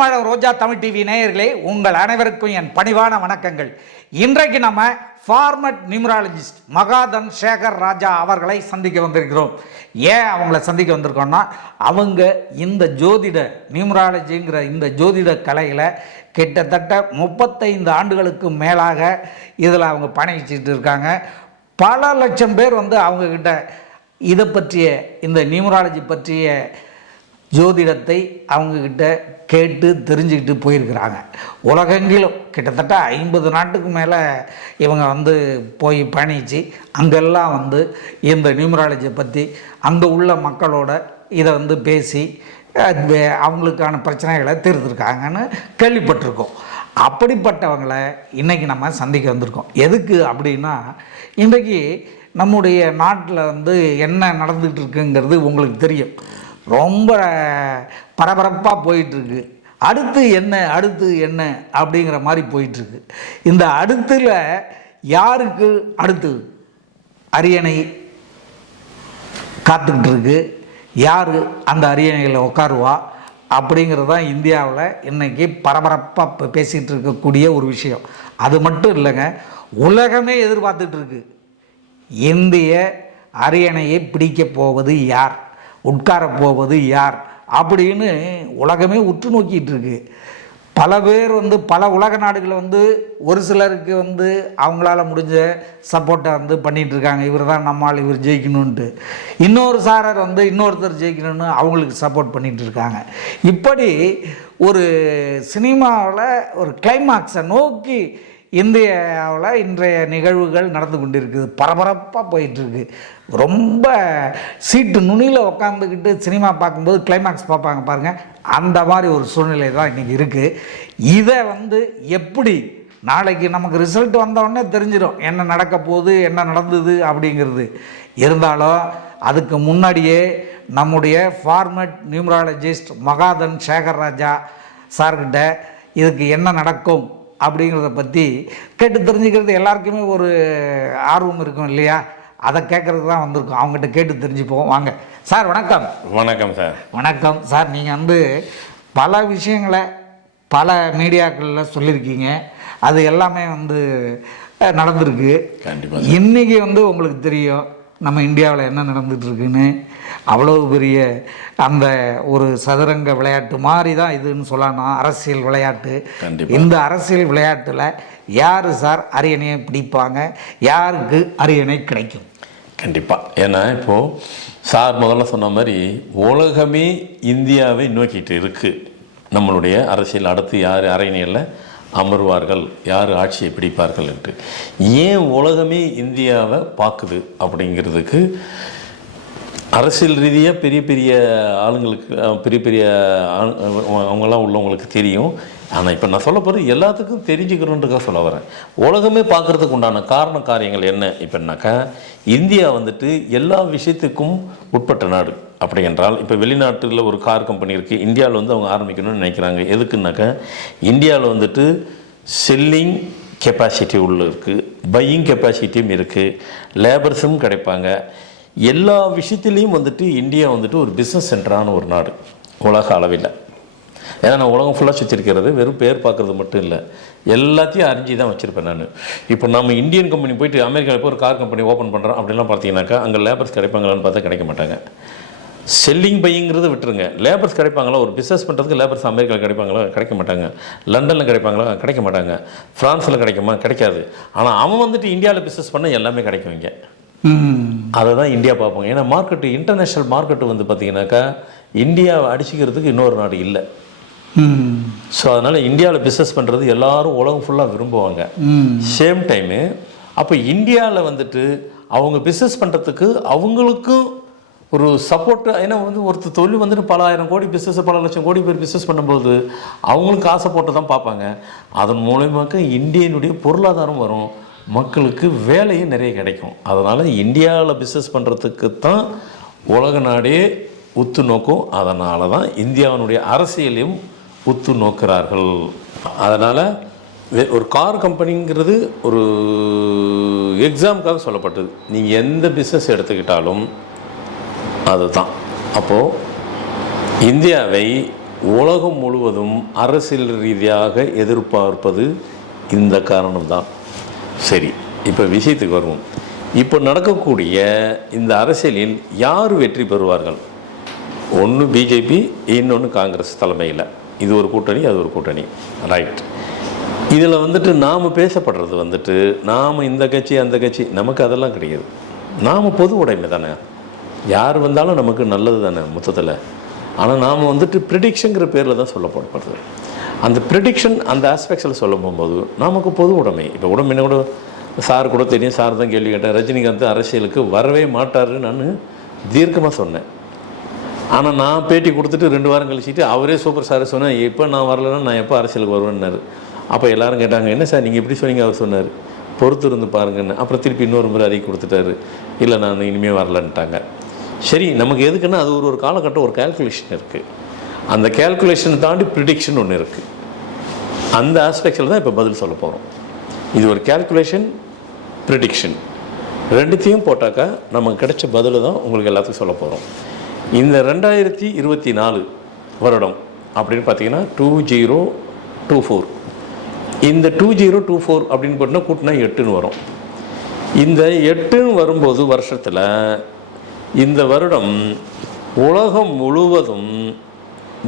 உலகெங்கும் வாழும் ரோஜா தமிழ் டிவி நேயர்களே, உங்கள் அனைவருக்கும் என் பணிவான வணக்கங்கள். இன்றைக்கு நம்ம ஃபார்மட் நியூமராலஜிஸ்ட் மகாதன் சேகர் ராஜா அவர்களை சந்திக்க வந்திருக்கிறோம். ஏன் அவங்கள சந்திக்க வந்திருக்கோம்னா, அவங்க இந்த ஜோதிட நியூமராலஜிங்கிற இந்த ஜோதிட கலையில் கிட்டத்தட்ட 35 ஆண்டுகளுக்கு மேலாக இதில் அவங்க பயணிச்சுட்டு இருக்காங்க. பல லட்சம் பேர் அவங்கக்கிட்ட இதை பற்றிய இந்த நியூமராலஜி பற்றிய ஜோதிடத்தை அவங்கக்கிட்ட கேட்டு தெரிஞ்சுக்கிட்டு போயிருக்கிறாங்க. உலகெங்கிலும் கிட்டத்தட்ட 50 நாட்டுக்கு மேலே இவங்க போய் பயணித்து அங்கெல்லாம் இந்த நியூமராலஜியை பற்றி அங்கே உள்ள மக்களோட இதை பேசி அவங்களுக்கான பிரச்சனைகளை தீர்த்துருக்காங்கன்னு கேள்விப்பட்டிருக்கோம். அப்படிப்பட்டவங்களை இன்றைக்கி நம்ம சந்திக்க வந்திருக்கோம். எதுக்கு அப்படின்னா, இன்றைக்கி நம்முடைய நாட்டில் என்ன நடந்துகிட்டு இருக்குங்கிறது உங்களுக்கு தெரியும். ரொம்ப பரபரப்பாக போயிட்டுருக்கு. அடுத்து என்ன அப்படிங்கிற மாதிரி போயிட்டுருக்கு. இந்த அடுத்தில் யாருக்கு அடுத்து அரியணை காத்துக்கிட்டு இருக்கு, யார் அந்த அரியணையில் உட்காருவா அப்படிங்கிறது தான் இந்தியாவில் இன்றைக்கி பரபரப்பாக பேசிகிட்டு இருக்கக்கூடிய ஒரு விஷயம். அது மட்டும் இல்லைங்க, உலகமே எதிர்பார்த்துட்டு இருக்கு. இந்திய அரியணையை பிடிக்க போவது யார், உட்கார போவது யார் அப்படின்னு உலகமே உற்று நோக்கிட்டு இருக்கு. பல பேர் பல உலக நாடுகள் ஒரு சிலருக்கு அவங்களால முடிஞ்ச சப்போர்ட்டை பண்ணிகிட்டு இருக்காங்க. இவர் தான் நம்மால், இவர் ஜெயிக்கணுன்ட்டு. இன்னொரு சாரர் இன்னொருத்தர் ஜெயிக்கணும்னு அவங்களுக்கு சப்போர்ட் பண்ணிகிட்டு இருக்காங்க. இப்படி ஒரு சினிமாவில் ஒரு கிளைமாக்ஸை நோக்கி இந்தியாவில் இன்றைய நிகழ்வுகள் நடந்து கொண்டிருக்குது. பரபரப்பாக போயிட்டுருக்கு. ரொம்ப சீட்டு நுனியில் உக்காந்துக்கிட்டு சினிமா பார்க்கும்போது கிளைமாக்ஸ் பார்ப்பாங்க பாருங்கள், அந்த மாதிரி ஒரு சூழ்நிலை தான் இன்றைக்கி இருக்குது. இதை எப்படி நாளைக்கு நமக்கு ரிசல்ட் வந்தோடனே தெரிஞ்சிடும் என்ன நடக்க போகுது, என்ன நடந்தது அப்படிங்கிறது. இருந்தாலும் அதுக்கு முன்னாடியே நம்முடைய ஃபார்மட் நியூமராலஜிஸ்ட் மகாதன் சேகர் ராஜா சார்கிட்ட இதுக்கு என்ன நடக்கும் அப்படிங்கிறத பற்றி கேட்டு தெரிஞ்சுக்கிறது எல்லாருக்குமே ஒரு ஆர்வம் இருக்கும் இல்லையா? அதை கேட்குறதுக்கு தான் வந்திருக்கோம். அவங்ககிட்ட கேட்டு தெரிஞ்சுப்போம். வாங்க சார். வணக்கம். வணக்கம் சார். வணக்கம் சார். நீங்கள் பல விஷயங்களை பல மீடியாக்களில் சொல்லியிருக்கீங்க. அது எல்லாமே நடந்திருக்கு. கண்டிப்பாக இன்றைக்கி உங்களுக்கு தெரியும் நம்ம இந்தியாவில் என்ன நடந்துகிட்ருக்குன்னு. அவ்வளோ பெரிய அந்த ஒரு சதுரங்க விளையாட்டு மாதிரி தான் இதுன்னு சொல்லணும், அரசியல் விளையாட்டு. இந்த அரசியல் விளையாட்டில் யார் சார் அரியணையை பிடிப்பாங்க, யாருக்கு அரியணை கிடைக்கும்? கண்டிப்பாக. ஏன்னா இப்போது சார் முதல்ல சொன்ன மாதிரி உலகமே இந்தியாவை நோக்கிட்டு இருக்குது. நம்மளுடைய அரசியல் அடுத்து யார் அரியணையில் அமர்வார்கள், யார் ஆட்சியை பிடிப்பார்கள் என்று ஏன் உலகமே இந்தியாவை பார்க்குது அப்படிங்கிறதுக்கு அரசியல் ரீதியாக பெரிய பெரிய ஆளுங்களுக்கு, பெரிய பெரிய அவங்களாம் உள்ளவங்களுக்கு தெரியும். ஆனால் இப்போ நான் சொல்ல போகிறது எல்லாத்துக்கும் தெரிஞ்சுக்கணுன்றதுக்காக சொல்ல வரேன். உலகமே பார்க்குறதுக்கு உண்டான காரண காரியங்கள் என்ன இப்போனாக்கா, இந்தியா எல்லா விஷயத்துக்கும் உட்பட்ட நாடு. அப்படி என்றால் இப்போ வெளிநாட்டில் ஒரு கார் கம்பெனி இருக்குது, இந்தியாவில் அவங்க ஆரம்பிக்கணும்னு நினைக்கிறாங்க. எதுக்குன்னாக்கா, இந்தியாவில் செல்லிங் கெப்பாசிட்டி உள்ள இருக்குது, பையிங் கெப்பாசிட்டியும் இருக்குது, லேபர்ஸும் கிடைப்பாங்க. எல்லா விஷயத்துலேயும் இந்தியா ஒரு பிஸ்னஸ் சென்டரான ஒரு நாடு உலக அளவில். ஏன்னா நான் உலகம் ஃபுல்லாக சுற்றிருக்கிறது, வெறும் பேர் பார்க்குறது மட்டும் இல்லை, எல்லாத்தையும் அறிஞ்சு தான் வச்சுருப்பேன் நான். இப்போ நம்ம இந்தியன் கம்பெனி போயிட்டு அமெரிக்காவில் போய் ஒரு கார் கம்பெனி ஓப்பன் பண்ணுறோம் அப்படின்லாம் பார்த்தீங்கன்னாக்கா, அங்கே லேபர்ஸ் கிடைப்பாங்களான்னு பார்த்தா கிடைக்க மாட்டாங்க. செல்லிங் பைங்கிறத விட்டுருங்க, லேபர்ஸ் கிடைப்பாங்களா? ஒரு பிஸ்னஸ் பண்ணுறதுக்கு லேபர்ஸ் அமெரிக்காவில் கிடைப்பாங்களா? கிடைக்க மாட்டாங்க. லண்டனில் கிடைப்பாங்களா? கிடைக்க மாட்டாங்க. ஃப்ரான்ஸில் கிடைக்குமா? கிடைக்காது. ஆனால் அவன் இந்தியாவில் பிஸ்னஸ் பண்ண எல்லாமே கிடைக்கும் இங்கே. அதை தான் இந்தியா பார்ப்போங்க. ஏன்னா மார்க்கெட்டு, இன்டர்நேஷ்னல் மார்க்கெட்டு பார்த்தீங்கன்னாக்கா இந்தியாவை அடிச்சுக்கிறதுக்கு இன்னொரு நாடு இல்லை. ஸோ அதனால் இந்தியாவில் பிஸ்னஸ் பண்ணுறது எல்லோரும் உலகம் ஃபுல்லாக விரும்புவாங்க. சேம் டைமு அப்போ இந்தியாவில் அவங்க பிஸ்னஸ் பண்ணுறதுக்கு அவங்களுக்கும் ஒரு சப்போர்ட்டு. ஏன்னா ஒருத்தர் தொழில் பல ஆயிரம் கோடி பிஸ்னஸ், பல லட்சம் கோடி பேர் பிஸ்னஸ் பண்ணும்போது அவங்களுக்கு ஆசை போட்டு தான் பார்ப்பாங்க. அதன் மூலயமாக்க இந்தியனுடைய பொருளாதாரம் வரும், மக்களுக்கு வேலையும் நிறைய கிடைக்கும். அதனால் இந்தியாவில் பிஸ்னஸ் பண்ணுறதுக்கு தான் உலக நாடே உத்து நோக்கும். அதனால தான் இந்தியாவினுடைய அரசியலையும் உத்து நோக்கிறார்கள். அதனால் ஒரு கார் கம்பெனிங்கிறது ஒரு எக்ஸாமுக்காக சொல்லப்பட்டது. நீங்கள் எந்த பிஸ்னஸ் எடுத்துக்கிட்டாலும் அதுதான். அப்போது இந்தியாவை உலகம் முழுவதும் அரசியல் ரீதியாக எதிர்பார்ப்பது இந்த காரணம்தான். சரி, இப்போ விஷயத்துக்கு வருவோம். இப்போ நடக்கக்கூடிய இந்த அரசியலில் யார் வெற்றி பெறுவார்கள்? ஒன்று பிஜேபி, இன்னொன்று காங்கிரஸ் தலைமையில். இது ஒரு கூட்டணி, அது ஒரு கூட்டணி, ரைட். இதில் வந்துட்டு நாம் பேசப்படுறது வந்துட்டு நாம் இந்த கட்சி அந்த கட்சி, நமக்கு அதெல்லாம் கிடையாது. நாம் பொது உடைமை தானே, யார் வந்தாலும் நமக்கு நல்லது தானே மொத்தத்தில். ஆனால் நாம் வந்துட்டு ப்ரிடிக்ஷனுங்கிற பேரில் தான் சொல்லப்படுறது. அந்த ப்ரிடிக்ஷன் அந்த ஆஸ்பெக்ட்ஸில் சொல்ல போகும்போது நமக்கு பொது உடைமை. இப்போ உடம்புன கூட சார் கூட தெரியும், சார் தான் கேள்வி கேட்டேன், ரஜினிகாந்த் அரசியலுக்கு வரவே மாட்டாருன்னு நான் தீர்க்கமாக சொன்னேன். ஆனால் நான் பேட்டி கொடுத்துட்டு 2 வாரம் கழிச்சிட்டு அவரே சூப்பர் சார் சொன்னேன், இப்போ நான் வரலன்னா நான் எப்போ அரசியலுக்கு வருவேன்னாரு. அப்போ எல்லோரும் கேட்டாங்க, என்ன சார் நீங்கள் இப்படி சொன்னீங்க? அவர் சொன்னார், பொறுத்து இருந்து பாருங்கன்னு. அப்புறம் திருப்பி இன்னொரு முறை அதை கொடுத்துட்டாரு, இல்லை நான் இனிமேல் வரலன்ட்டாங்க. சரி, நமக்கு எதுக்குன்னா அது ஒரு காலகட்டம், ஒரு கேல்குலேஷன் இருக்குது. அந்த கேல்குலேஷனை தாண்டி ப்ரிடிக்ஷன் ஒன்று இருக்குது. அந்த ஆஸ்பெக்ட்ஸில் தான் இப்போ பதில் சொல்ல போகிறோம். இது ஒரு கேல்குலேஷன், ப்ரிடிக்ஷன், ரெண்டுத்தையும் போட்டாக்கா நமக்கு கிடைச்ச பதில் தான் உங்களுக்கு எல்லாத்துக்கும் சொல்ல போகிறோம். இந்த 2024 வருடம் அப்படின்னு பார்த்தீங்கன்னா 2024, இந்த 2024 அப்படின்னு போட்டினா கூட்டினா 8ன்னு வரும். இந்த 8ன்னு வரும்போது வருஷத்தில் இந்த வருடம் உலகம் முழுவதும்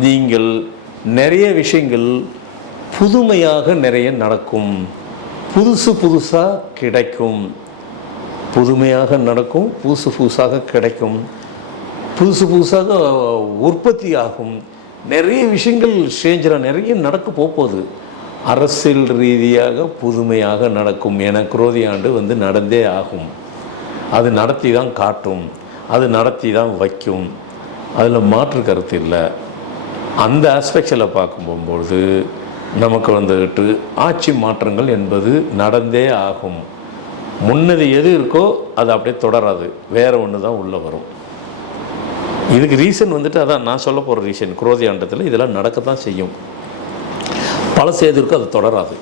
நீங்கள் நிறைய விஷயங்கள் புதுமையாக நிறைய நடக்கும், புதுசாக கிடைக்கும், புதுமையாக நடக்கும், புதுசாக கிடைக்கும், புதுசாக உற்பத்தி ஆகும், நிறைய விஷயங்கள் சேஞ்சராக நிறைய நடக்க போகுது. அரசியல் ரீதியாக புதுமையாக நடக்கும் என குரோதி ஆண்டு வந்து நடந்தே ஆகும். அது நடத்தி தான் காட்டும், அது நடத்தி தான் வைக்கும், அதில் மாற்று கருத்து இல்லை. அந்த ஆஸ்பெக்ட்ஸில் பார்க்கும்போது நமக்கு வந்துட்டு ஆட்சி மாற்றங்கள் என்பது நடந்தே ஆகும். முன்னது எது இருக்கோ அது அப்படியே தொடராது, வேறு ஒன்று தான் உள்ளே வரும். இதுக்கு ரீசன் வந்துட்டு அதான் நான் சொல்ல போகிற ரீசன். குரோதி ஆண்டத்தில் இதெல்லாம் நடக்கத்தான் செய்யும். பல எது இருக்கோ அது தொடராது.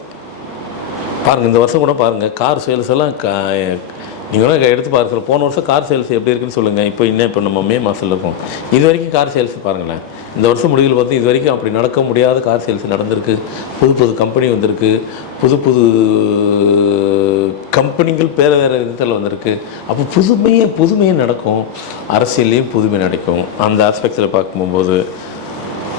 பாருங்கள், இந்த வருஷம் கூட பாருங்கள், கார் சேல்ஸ் எல்லாம் நீங்களும் எடுத்து பார்க்குற. போன வருஷம் கார் சேல்ஸ் எப்படி இருக்குன்னு சொல்லுங்கள். இப்போ நம்ம மே மாதத்தில் இருக்கோம், இது வரைக்கும் கார் சேல்ஸ் பாருங்களேன். இந்த வருஷம் முடிவில் பார்த்து இது வரைக்கும் அப்படி நடக்க முடியாத கார் சேல்ஸ் நடந்திருக்கு. புது கம்பெனி வந்திருக்கு, புது கம்பெனிகள் வேறு விதத்தில் வந்திருக்கு. அப்போ புதுமையே நடக்கும், அரசியல்லையும் புதுமை நடக்கும். அந்த ஆஸ்பெக்ட்ஸில் பார்க்கும்போது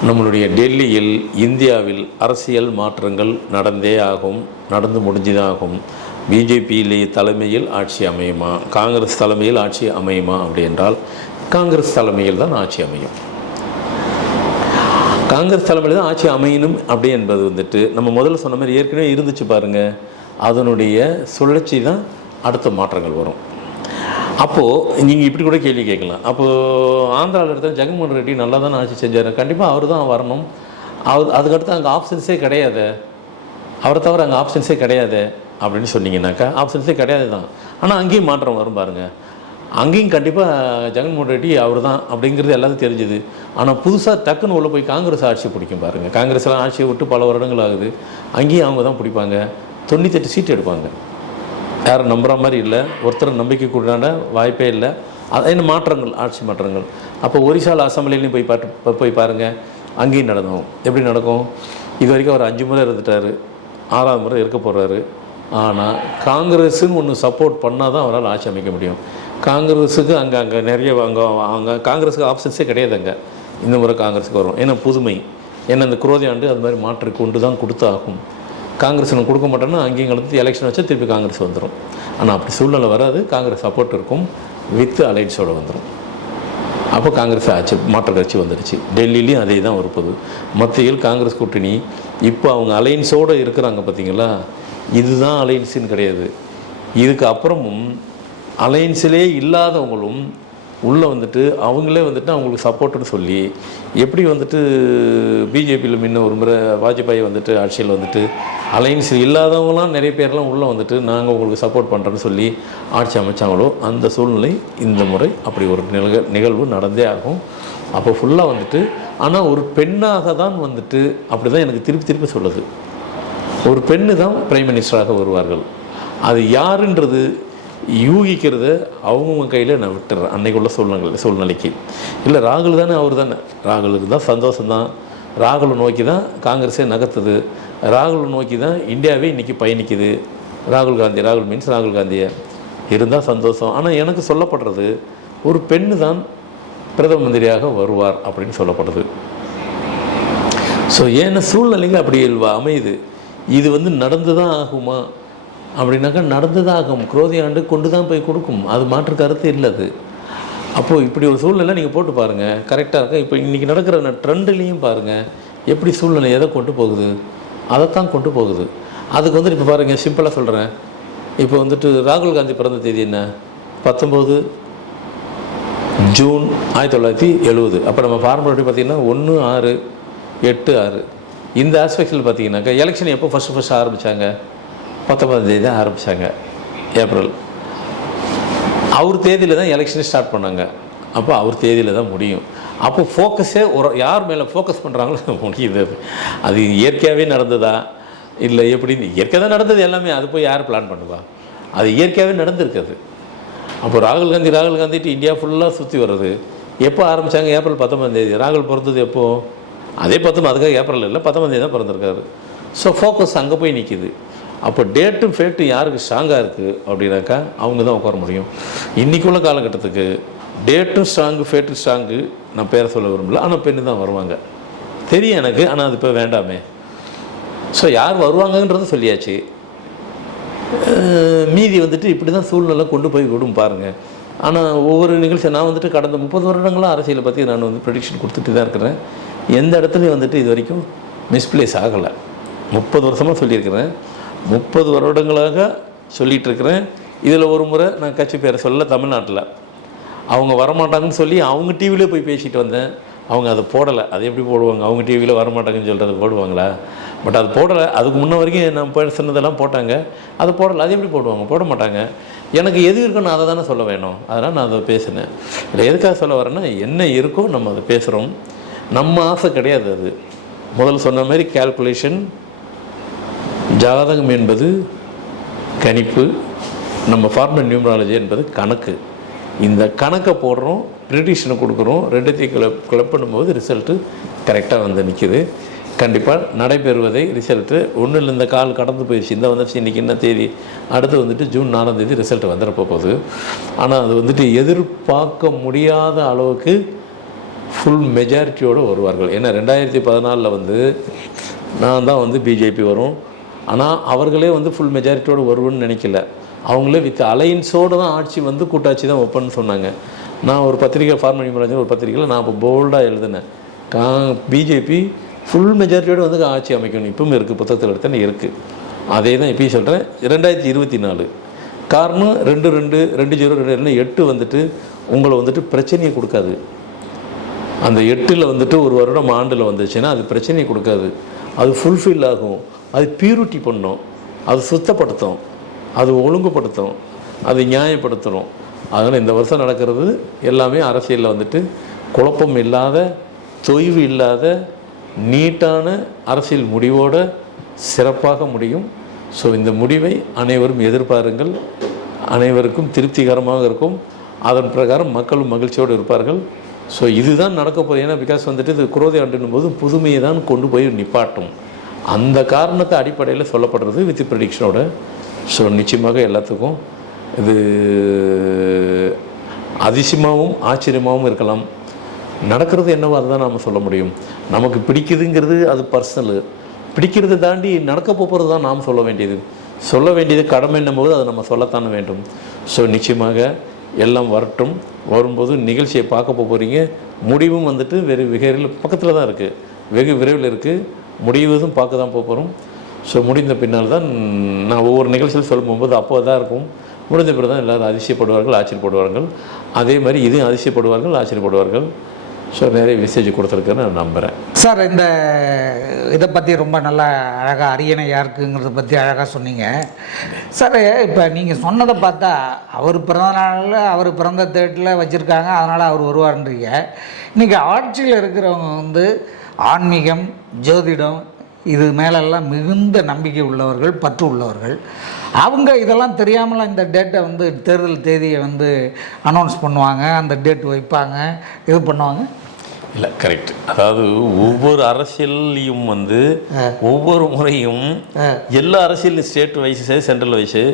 நம்மளுடைய டெல்லியில், இந்தியாவில் அரசியல் மாற்றங்கள் நடந்தே ஆகும், நடந்து முடிஞ்சுதான் ஆகும். பிஜேபியிலே தலைமையில் ஆட்சி அமையுமா, காங்கிரஸ் தலைமையில் ஆட்சி அமையுமா அப்படி என்றால் காங்கிரஸ் தலைமையில் தான் ஆட்சி அமையும். காங்கிரஸ் தலைமையில் தான் ஆட்சி அமையணும் அப்படி என்பது வந்துட்டு நம்ம முதல்ல சொன்ன மாதிரி ஏற்கனவே இருந்துச்சு பாருங்கள். அதனுடைய சுழற்சி தான் அடுத்த மாற்றங்கள் வரும். அப்போது நீங்கள் இப்படி கூட கேள்வி கேட்கலாம், அப்போது ஆந்திராவில் எடுத்த ஜெகன்மோகன் ரெட்டி நல்லா தானே ஆட்சி செஞ்சார், கண்டிப்பாக அவர் தான் வரணும், அதுக்கடுத்து அங்கே ஆப்ஷன்ஸே கிடையாது, அவரை தவிர அங்கே ஆப்ஷன்ஸே கிடையாது அப்படின்னு சொன்னீங்கன்னாக்கா ஆப்ஷன்ஸே கிடையாது தான். ஆனால் அங்கேயும் மாற்றம் வரும் பாருங்கள். அங்கேயும் கண்டிப்பாக ஜெகன்மோகன் ரெட்டி அவர் தான் அப்படிங்கிறது எல்லாத்தையும் தெரிஞ்சுது. ஆனால் புதுசாக டக்குன்னு உள்ள போய் காங்கிரஸ் ஆட்சி பிடிக்கும் பாருங்கள். காங்கிரஸ்லாம் ஆட்சியை விட்டு பல வருடங்கள் ஆகுது, அங்கேயும் அவங்க தான் பிடிப்பாங்க, 98 சீட் எடுப்பாங்க. யாரும் நம்புகிற மாதிரி இல்லை, ஒருத்தர் நம்பிக்கை கூடான வாய்ப்பே இல்லை. அது என்ன மாற்றங்கள், ஆட்சி மாற்றங்கள். அப்போ ஒரிசாவில் அசம்பிளிலையும் போய் பாருங்கள், அங்கேயும் நடக்கும். எப்படி நடக்கும்? இது வரைக்கும் அவர் 5 முறை இருந்துட்டார், 6வது முறை இருக்க போகிறாரு. ஆனால் காங்கிரஸுன்னு ஒன்று சப்போர்ட் பண்ணால் தான் அவரால் ஆட்சி அமைக்க முடியும். காங்கிரஸுக்கு அங்கே நிறைய அங்கே காங்கிரஸுக்கு ஆப்ஷன்ஸே கிடையாது. அங்கே இந்த முறை காங்கிரஸுக்கு வரும், ஏன்னா புதுமை, ஏன்னா இந்த குரோதி ஆண்டு அது மாதிரி மாற்றி கொண்டு தான் கொடுத்தாகும். காங்கிரஸ் நம்ம கொடுக்க மாட்டோம்னா அங்கேயும் கலந்து எலெக்ஷன் வச்சா திருப்பி காங்கிரஸ் வந்துடும். ஆனால் அப்படி சூழ்நிலை வராது, காங்கிரஸ் சப்போர்ட் இருக்கும், வித் அலைன்ஸோடு வந்துடும். அப்போ காங்கிரஸ் ஆட்சி மாற்ற கட்சி வந்துடுச்சு. டெல்லிலையும் அதே தான் இருப்பது. மத்தியில் காங்கிரஸ் கூட்டணி இப்போ அவங்க அலைன்ஸோடு இருக்கிறாங்க பார்த்தீங்களா. இதுதான் அலைன்ஸுன்னு கிடையாது. இதுக்கு அப்புறமும் அலைன்ஸிலே இல்லாதவங்களும் உள்ளே வந்துட்டு அவங்களே வந்துட்டு அவங்களுக்கு சப்போர்ட்டுன்னு சொல்லி, எப்படி வந்துட்டு பிஜேபியில் முன்ன ஒரு முறை வாஜ்பாய் வந்துட்டு ஆட்சியில் வந்துட்டு அலைன்ஸ் இல்லாதவங்களாம் நிறைய பேர்லாம் உள்ளே வந்துட்டு நாங்கள் உங்களுக்கு சப்போர்ட் பண்ணுறோன்னு சொல்லி ஆட்சி அமைச்சாங்களோ, அந்த சூழ்நிலை இந்த முறை அப்படி ஒரு நிகழ்வு நடந்தே ஆகும். அப்போ ஃபுல்லாக வந்துட்டு, ஆனால் ஒரு பெண்ணாக தான் வந்துட்டு அப்படி தான் எனக்கு திருப்பி சொல்லுது, ஒரு பெண்ணு தான் பிரைம் மினிஸ்டராக வருவார்கள். அது யாருன்றது யூகிக்கிறத அவங்கவுங்க கையில் நான் விட்டுறேன். அன்னைக்குள்ள சூழ்நிலைக்கு இல்லை, ராகுல் தானே, அவர் தானே, ராகுலுக்கு தான் சந்தோஷம்தான், ராகுலை நோக்கி தான் காங்கிரஸே நகர்த்துது, ராகுலை நோக்கி தான் இந்தியாவே இன்றைக்கி பயணிக்குது. ராகுல் மீன்ஸ் ராகுல் காந்தியை இருந்தால் சந்தோஷம். ஆனால் எனக்கு சொல்லப்படுறது ஒரு பெண்ணு தான் பிரதம மந்திரியாக வருவார் அப்படின்னு சொல்லப்படுது. ஸோ ஏன்னா சூழ்நிலைகள் அப்படி அமையுது. இது நடந்து தான் ஆகுமா அப்படின்னாக்கா நடந்து தான் ஆகும். குரோதி ஆண்டு கொண்டு தான் போய் கொடுக்கும், அது மாற்று கருத்து இல்லை. அது அப்போது இப்படி ஒரு சூழ்நிலை நீங்கள் போட்டு பாருங்கள், கரெக்டாக இருக்கா? இப்போ இன்றைக்கி நடக்கிற ட்ரெண்டுலேயும் பாருங்கள் எப்படி சூழ்நிலை எதை கொண்டு போகுது, அதைத்தான் கொண்டு போகுது. அதுக்கு இப்போ பாருங்கள், சிம்பிளாக சொல்கிறேன். இப்போ ராகுல் காந்தி பிறந்த தேதி என்ன? 19 ஜூன் 1970. அப்போ நம்ம ஃபார்முலா பார்த்திங்கன்னா 1/6/86. இந்த ஆஸ்பெக்டில் பார்த்திங்கனாக்கா எலெக்ஷன் எப்போ ஃபஸ்ட்டு ஆரம்பித்தாங்க? 19ஆம் தேதி தான் ஆரம்பித்தாங்க, ஏப்ரல். அவர் தேதியில் தான் எலெக்ஷனே ஸ்டார்ட் பண்ணாங்க. அப்போ அவர் தேதியில் தான் முடியும். அப்போ ஃபோக்கஸே யார் மேலே ஃபோக்கஸ் பண்ணுறாங்களோ முடியுது. அது இயற்கையாகவே நடந்ததா இல்லை எப்படி? இயற்கை தான் நடந்தது எல்லாமே. அது போய் யார் பிளான் பண்ணுவா? அது இயற்கையாகவே நடந்திருக்குது. அப்போ ராகுல் காந்திட்டு இந்தியா ஃபுல்லாக சுற்றி வர்றது எப்போ ஆரம்பித்தாங்க? ஏப்ரல் 19ஆம் தேதி. ராகுல் பிறந்தது எப்போது? அதே 19, அதுக்காக ஏப்ரல் இல்லை, 19ஆம் தேதி தான் பிறந்திருக்காரு. ஸோ ஃபோக்கஸ் அங்கே போய் நிற்கிது. அப்போ டேட்டும் ஃபேட்டும் யாருக்கு ஸ்ட்ராங்காக இருக்குது அப்படின்னாக்கா அவங்க தான் உட்கார முடியும். இன்றைக்குள்ள காலகட்டத்துக்கு டேட்டும் ஸ்ட்ராங்கு ஃபேட்டும் ஸ்ட்ராங்கு நான் பேரை சொல்ல விரும்பல, ஆனால் பெண்ணு தான் வருவாங்க தெரியும் எனக்கு. ஆனால் அது இப்போ வேண்டாமே. ஸோ யார் வருவாங்கன்றது சொல்லியாச்சு. மீதி இப்படி தான் சூழ்நிலை கொண்டு போய் விடும் பாருங்கள். ஆனால் ஒவ்வொரு நிகழ்ச்சி நான் கடந்த 30 வருடங்களாக அரசியலை பற்றி நான் ப்ரெடிக்ஷன் கொடுத்துட்டு தான் இருக்கிறேன். எந்த இடத்துலையும் இது வரைக்கும் மிஸ்பிளேஸ் ஆகலை. 30 வருஷமாக சொல்லியிருக்கிறேன், 30 வருடங்களாக சொல்லிகிட்ருக்கிறேன். இதில் ஒரு முறை நான் கட்சி பேரை சொல்ல, தமிழ்நாட்டில் அவங்க வரமாட்டாங்கன்னு சொல்லி அவங்க டிவிலே போய் பேசிட்டு வந்தேன். அவங்க அதை போடலை. அது எப்படி போடுவாங்க? அவங்க டிவியில் வரமாட்டாங்கன்னு சொல்கிறது போடுவாங்களா? பட் அது போடலை. அதுக்கு முன்ன வரைக்கும் நான் பேசுனதெல்லாம் போட்டாங்க, அதை போடலை. அது எப்படி போடுவாங்க? போட மாட்டாங்க. எனக்கு எது இருக்குன்னு அதை தானே சொல்ல வேணும். அதனால் நான் அதை பேசினேன். இல்லை எதுக்காக சொல்ல வரேன்னா, என்ன இருக்கோ நம்ம அதை பேசுகிறோம். நம்ம ஆசை கிடையாது அது. முதல்ல சொன்ன மாதிரி கால்குலேஷன், ஜாதகம் என்பது கணிப்பு, நம்ம ஃபார்மல் நியூமராலஜி என்பது கணக்கு. இந்த கணக்கை போடுறோம், ப்ரிடிக்ஷனை கொடுக்குறோம், ரெண்டுத்தையும் கிளப் பண்ணும்போது ரிசல்ட்டு கரெக்டாக நிற்கிது. கண்டிப்பாக நடைபெறுவதை ரிசல்ட்டு ஒன்றில் இந்த கால் கடந்து போயிடுச்சு, இந்த வந்துச்சு, இன்றைக்கி என்ன தேதி, அடுத்து ஜூன் 4ஆம் தேதி ரிசல்ட் வந்துடப்போ போகுது. ஆனால் அது எதிர்பார்க்க முடியாத அளவுக்கு ஃபுல் மெஜாரிட்டியோடு வருவார்கள். ஏன்னா 2014 நான் தான் பிஜேபி வரும், ஆனால் அவர்களே ஃபுல் மெஜாரிட்டியோடு வருவேன்னு நினைக்கல. அவங்களே வித் அலையன்ஸோடு தான் ஆட்சி கூட்டாட்சி தான் வைப்பேன்னு சொன்னாங்க. நான் ஒரு பத்திரிக்கை, ஃபார்மல் நியூமராலஜி ஒரு பத்திரிக்கையில் நான் இப்போ போல்டாக எழுதினேன், பிஜேபி ஃபுல் மெஜாரிட்டியோடு ஆட்சி அமைக்கணும். இப்பவும் இருக்குது, புத்தகத்தில் எடுத்தேன்னு இருக்குது. அதே தான் இப்போயும் சொல்கிறேன். 2024 காரணம் 2-2-2-0-2-8 உங்களை பிரச்சனையை கொடுக்காது. அந்த 8 ஒரு வருடம் ஆண்டில் வந்துச்சுன்னா அது பிரச்சனையை கொடுக்காது. அது ஃபுல்ஃபில் ஆகும். அது பியூரிட்டி பண்ணும், அது சுத்தப்படுத்தும், அது ஒழுங்குபடுத்தும், அது நியாயப்படுத்தணும். அதனால் இந்த வருஷம் நடக்கிறது எல்லாமே அரசியலில் குழப்பம் இல்லாத, தொய்வு இல்லாத, நீட்டான அரசியல் முடிவோடு சிறப்பாக முடியும். ஸோ இந்த முடிவை அனைவரும் எதிர்பாருங்கள். அனைவருக்கும் திருப்திகரமாக இருக்கும். அதன் பிரகாரம் மக்களும் மகிழ்ச்சியோடு இருப்பார்கள். ஸோ இதுதான் நடக்க போகுது. ஏன்னா பிகாஸ் இது குரோதி ஆண்டுன்னும் போது புதுமையை தான் கொண்டு போய் நிப்பாட்டும். அந்த காரணத்தை அடிப்படையில் சொல்லப்படுறது வித் ப்ரெடிக்ஷனோட. ஸோ நிச்சயமாக எல்லாத்துக்கும் இது அதிசயமாகவும் ஆச்சரியமாகவும் இருக்கலாம். நடக்கிறது என்னவோ அதுதான் நாம் சொல்ல முடியும். நமக்கு பிடிக்குதுங்கிறது அது பர்சனலு. பிடிக்கிறத தாண்டி நடக்க போகிறது தான் நாம் சொல்ல வேண்டியது கடமை என்னும்போது அதை நம்ம சொல்லத்தானே வேண்டும். ஸோ நிச்சயமாக எல்லாம் வரட்டும். வரும்போது நிகழ்ச்சியை பார்க்க போகிறீங்க. முடிவும் விரைவில் பக்கத்தில் தான் இருக்குது, வெகு விரைவில் இருக்குது. முடிவதும் பார்க்க தான் போகிறோம். ஸோ முடிந்த பின்னால் தான் நான் ஒவ்வொரு நிகழ்ச்சியில் சொல்லும்போது அப்போ தான் இருக்கும். முடிந்த பிறகு தான் எல்லோரும் அதிசயப்படுவார்கள், ஆச்சரியப்படுவார்கள். அதே மாதிரி இதையும் அதிசயப்படுவார்கள், ஆச்சரியப்படுவார்கள். ஸோ நிறைய மெசேஜ் கொடுத்துருக்குன்னு நான் நம்புகிறேன். சார், இந்த இதை பற்றி ரொம்ப நல்லா அழகாக அரியணை யாருக்குங்கிறத பற்றி அழகாக சொன்னீங்க சார். இப்போ நீங்கள் சொன்னதை பார்த்தா அவர் பிறந்த நாளில் அவர் பிறந்த தேட்டில் வச்சுருக்காங்க, அதனால் அவர் வருவார்ன்றீங்க. இன்றைக்கி ஆட்சியில் இருக்கிறவங்க ஆன்மீகம், ஜோதிடம் இது மேலெல்லாம் மிகுந்த நம்பிக்கை உள்ளவர்கள், பற்று உள்ளவர்கள். அவங்க இதெல்லாம் தெரியாமல் இந்த டேட்டை தேர்தல் தேதியை அனௌன்ஸ் பண்ணுவாங்க, அந்த டேட் வைப்பாங்க, இது பண்ணுவாங்க. இல்லை கரெக்ட். அதாவது ஒவ்வொரு அரசியல்லையும் வந்து ஒவ்வொரு முறையும் எல்லா அரசியல் ஸ்டேட் வைஸு சென்ட்ரல் வைஸு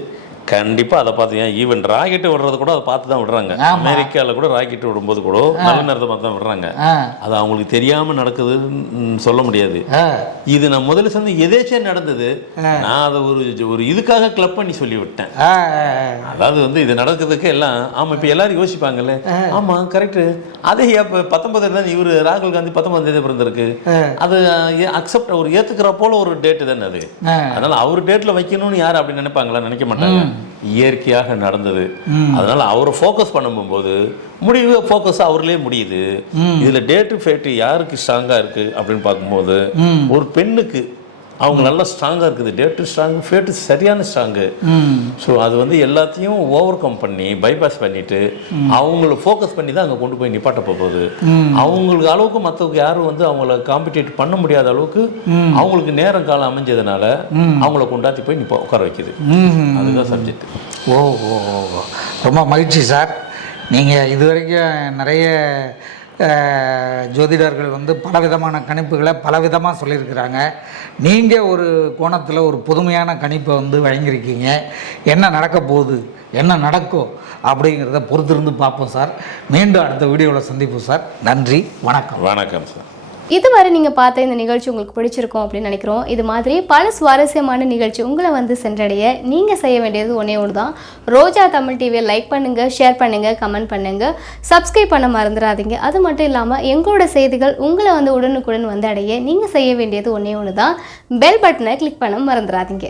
கண்டிப்பாக அதை பார்த்து ஏன் ஈவன் ராக்கெட்டு விடுறது கூட அதை பார்த்து தான் விடுறாங்க. அமெரிக்காவில் கூட ராக்கெட்டு விடும்போது கூட நல்ல நேரத்தை பார்த்து தான் விடுறாங்க. அது அவங்களுக்கு தெரியாமல் நடக்குதுன்னு சொல்ல முடியாது. இது நான் முதல்ல சொன்ன எதேச்சே நடந்தது. நான் அதை ஒரு இதுக்காக கிளப் பண்ணி சொல்லி விட்டேன். அதாவது வந்து இது நடக்கிறதுக்கு எல்லாம் ஆமாம் இப்போ எல்லாரும் யோசிப்பாங்கல்ல, ஆமாம் கரெக்டு. அதே இப்போ 19 தான் இவர் ராகுல் காந்தி 19ஆம் தேதி பிறந்திருக்கு. அது அக்செப்ட் ஒரு ஏற்றுக்கிற போல ஒரு டேட்டு தானே அது. அதனால அவர் டேட்டில் வைக்கணும்னு யார் அப்படி நினைப்பாங்களா? நினைக்க மாட்டாங்க. இயற்கையாக நடந்தது. அதனால அவரை ஃபோக்கஸ் பண்ணும்போது முடிவு ஃபோக்கஸ் அவர்லேயே முடியுது. இதுல டேட்டு ஃபேட்டு யாருக்கு ஸ்ட்ராங்கா இருக்கு அப்படின்னு பார்க்கும்போது ஒரு பெண்ணுக்கு அவங்க நல்லா ஸ்ட்ராங்காக இருக்குது. டேட்டு ஸ்ட்ராங், ஃபேட்டு சரியான ஸ்ட்ராங்கு. ஸோ அது வந்து எல்லாத்தையும் ஓவர் கம் பண்ணி பைபாஸ் பண்ணிட்டு அவங்கள ஃபோக்கஸ் பண்ணி தான் அங்கே கொண்டு போய் நிப்பாட்ட போகுது. அவங்களுக்கு அளவுக்கு மற்றவங்க யாரும் வந்து அவங்கள காம்படிட் பண்ண முடியாத அளவுக்கு அவங்களுக்கு நேரம் காலம் அமைஞ்சதுனால அவங்கள கொண்டாத்தி போய் உட்கார வைக்குது. அதுதான் சப்ஜெக்ட். ஓ ஓ ஓ ரொம்ப மகிழ்ச்சி சார். நீங்கள் இதுவரைக்கும் நிறைய ஜோதிடர்கள் வந்து பலவிதமான கணிப்புகளை பலவிதமாக சொல்லியிருக்கிறாங்க. நீங்கள் ஒரு கோணத்தில் ஒரு புதுமையான கணிப்பை வந்து வழங்கியிருக்கீங்க. என்ன நடக்க போகுது, என்ன நடக்கும் அப்படிங்கிறத பொறுத்திருந்து பார்ப்போம் சார். மீண்டும் அடுத்த வீடியோவில் சந்திப்போம் சார். நன்றி, வணக்கம். வணக்கம் சார். இதுவரை நீங்கள் பார்த்த இந்த நிகழ்ச்சி உங்களுக்கு பிடிச்சிருக்கும் அப்படின்னு நினைக்கிறோம். இது மாதிரி பல சுவாரஸ்யமான நிகழ்ச்சி உங்களை வந்து சென்றடைய நீங்கள் செய்ய வேண்டியது ஒன்று தான். ரோஜா தமிழ் டிவியை லைக் பண்ணுங்கள், ஷேர் பண்ணுங்கள், கமெண்ட் பண்ணுங்கள், சப்ஸ்கிரைப் பண்ண மறந்துடாதீங்க. அது மட்டும் இல்லாமல் எங்களோட செய்திகள் உங்களை வந்து உடனுக்குடன் வந்து அடைய நீங்கள் செய்ய வேண்டியது ஒன்று தான். பெல் பட்டனை கிளிக் பண்ண மறந்துடாதீங்க.